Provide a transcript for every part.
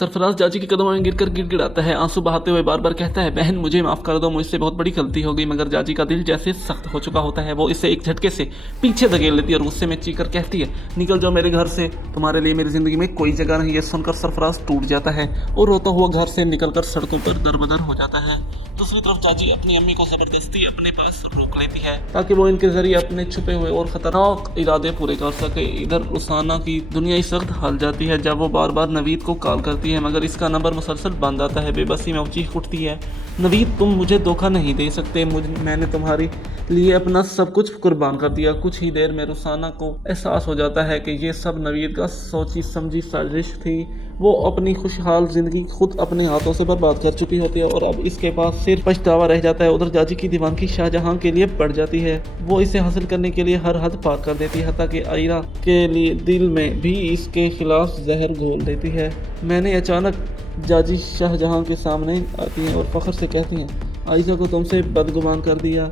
सरफराज जाजी के कदमों में गिरकर गिड़गिड़ाता है, आंसू बहाते हुए बार बार कहता है, बहन मुझे माफ़ कर दो, मुझसे बहुत बड़ी गलती हो गई। मगर जाजी का दिल जैसे सख्त हो चुका होता है, वो इसे एक झटके से पीछे धकेल लेती है और गुस्से में चीखकर कहती है, निकल जाओ मेरे घर से, तुम्हारे लिए मेरी ज़िंदगी में कोई जगह नहीं। ये सुनकर सरफराज टूट जाता है और रोता हुआ घर से निकलकर सड़कों पर दरबदर हो जाता है। दूसरी तरफ जाजी अपनी अम्मी को ज़बरदस्ती अपने पास रोक लेती है ताकि वो इनके जरिए अपने छुपे हुए और खतरनाक इरादे पूरे कर सके। इधर रुसाना की दुनिया इस वक्त हाल जाती है जब वो बार बार नवीद को कॉल करती है, मगर इसका नंबर मुसलसल बंद आता है। बेबसी में वो चीख उठती है, नवीद तुम मुझे धोखा नहीं दे सकते, मैंने तुम्हारे लिए अपना सब कुछ कुर्बान कर दिया। कुछ ही देर में रुसाना को एहसास हो जाता है कि ये सब नवीद का सोची समझी साजिश थी। वो अपनी खुशहाल ज़िंदगी खुद अपने हाथों से बर्बाद कर चुकी होती है और अब इसके पास सिर्फ पछतावा रह जाता है। उधर जाजी की दीवानगी शाहजहां के लिए बढ़ जाती है, वो इसे हासिल करने के लिए हर हद पार कर देती है, ताकि आयरा के लिए दिल में भी इसके खिलाफ जहर घोल देती है। मैंने अचानक जाजी शाहजहां के सामने आती हैं और फ़ख्र से कहती हैं, आयशा को तुमसे बदगुमान कर दिया,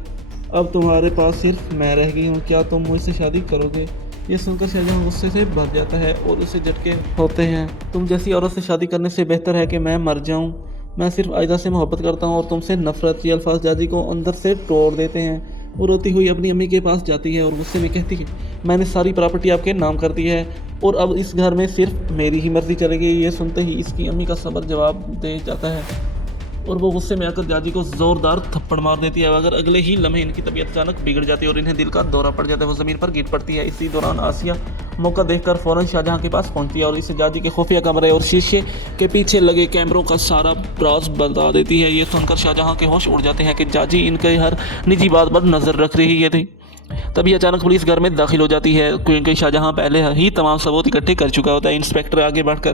अब तुम्हारे पास सिर्फ मैं रह गई हूँ, क्या तुम मुझसे शादी करोगे? ये सुनकर शाहजहां गुस्से से भर जाता है और उसे झटके होते हैं। तुम जैसी औरत से शादी करने से बेहतर है कि मैं मर जाऊं। मैं सिर्फ आयदा से मोहब्बत करता हूं और तुमसे नफरत। ये अल्फाज जाजी को अंदर से तोड़ देते हैं। वो रोती हुई अपनी अम्मी के पास जाती है और गुस्से में कहती है, मैंने सारी प्रॉपर्टी आपके नाम कर दी है और अब इस घर में सिर्फ मेरी ही मर्जी चलेगी। ये सुनते ही इसकी अम्मी का सब्र जवाब दे जाता है और वो गुस्से में आकर जाजी को ज़ोरदार थप्पड़ मार देती है। मगर अगले ही लम्हे इनकी तबीयत अचानक बिगड़ जाती है और इन्हें दिल का दौरा पड़ जाता है। वो ज़मीन पर गिर पड़ती है। इसी दौरान आसिया मौका देखकर फ़ौरन शाहजहां के पास पहुंचती है और इसे जाजी के खुफिया कमरे और शीशे के पीछे लगे कैमरों का सारा राज बता देती है। ये सुनकर शाहजहां के होश उड़ जाते हैं कि जाजी इनके हर निजी बात पर नज़र रख रही है थी। तभी अचानक पुलिस घर में दाखिल हो जाती है क्योंकि शाहजहां पहले ही तमाम सबूत इकट्ठे कर चुका होता है। इंस्पेक्टर आगे बढ़कर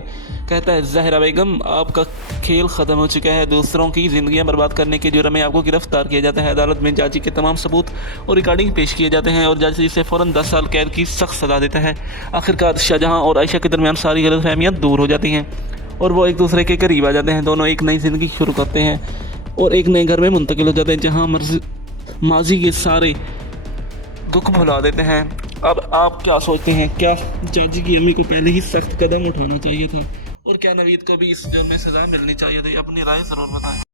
कहता है, ज़हरा बेगम आपका खेल ख़त्म हो चुका है, दूसरों की ज़िंदगियां बर्बाद करने के जुर्म में आपको गिरफ्तार किया जाता है। अदालत में जाजी के तमाम सबूत और रिकॉर्डिंग पेश किए जाते हैं और जाजी इसे फ़ौरन 10 साल कैद की सख्त सज़ा देता है। आखिरकार शाहजहां और आयशा के दरमियान सारी गलतफहमियाँ दूर हो जाती हैं और वो एक दूसरे के करीब आ जाते हैं। दोनों एक नई ज़िंदगी शुरू करते हैं और एक नए घर में मुंतकिल हो जाते हैं जहाँ माजी के सारे दुख भुला देते हैं। अब आप क्या सोचते हैं, क्या जाजी की अम्मी को पहले ही सख्त कदम उठाना चाहिए था और क्या नवीद को भी इस जुर्म में सज़ा मिलनी चाहिए थी? अपनी राय ज़रूर बताएं।